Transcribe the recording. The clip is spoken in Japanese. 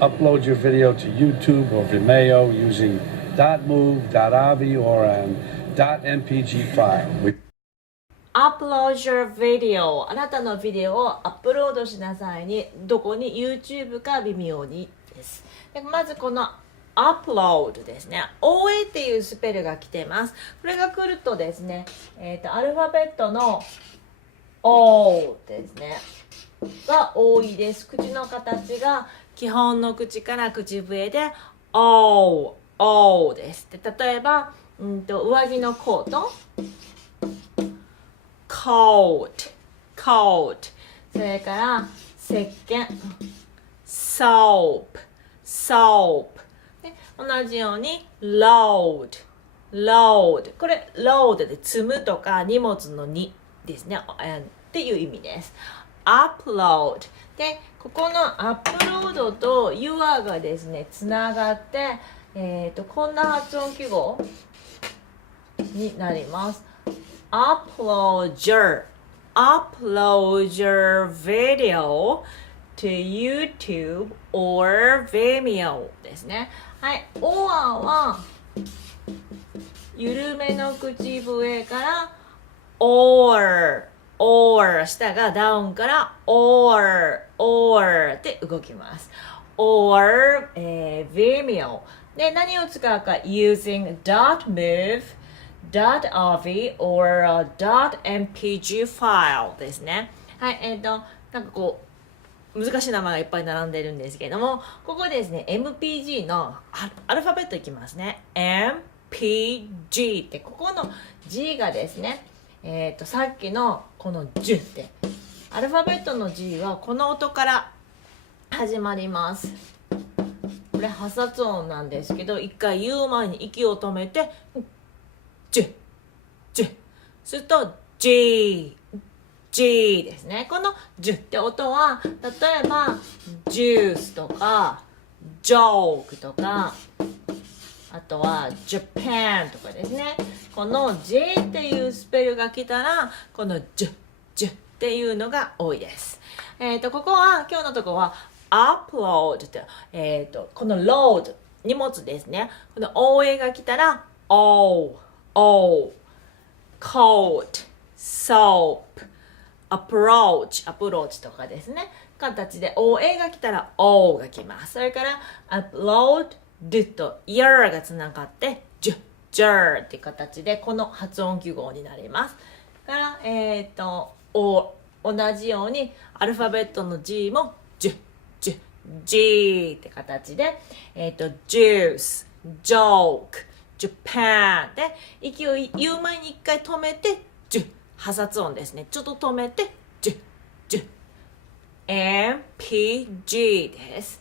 upload your video to YouTube or Vimeo using .move, .avi, or an .mpg file.Upload your video あなたのビデオをアップロードしなさいにどこに YouTube か微妙にです。でまずこの Upload ですね OA っていうスペルが来てます。これが来るとですね、アルファベットの O ですねが多いです。口の形が基本の口から口笛で O です。で例えば、上着のコートcoat それから石鹸 soap で同じように load これ load で積むとか荷物の荷ですねっていう意味です。 upload でここのアップロードと your がですねつながって、こんな発音記号になります。Upload your video to YouTube or Vimeo ですね。はい、or は緩めの口笛から or 下がダウンから or って動きます。or、Vimeo で何を使うか using .move.avi or .mpg file ですね。はい、なんかこう難しい名前がいっぱい並んでるんですけれども、ここですね MPG のアルファベットいきますね。MPG ってここの G がですね、さっきのこの10ってアルファベットの G はこの音から始まります。これ発殺音なんですけど、一回言う前に息を止めてすると G ですね。このジュって音は例えばジュースとかジョークとかあとは Japan とかですね。この J っていうスペルが来たらこのジュっていうのが多いです。ここは今日のところは upload って、この load 荷物ですね。この OA が来たら O coat soap approach とかですね形で OA が来たら O が来ます。それから upload と your がつながってjur っていう形でこの発音記号になりますから、同じようにアルファベットの G もG って形で、juice joke Japan で息を言う前に一回止めて破殺音ですね。ちょっと止めてMPG です。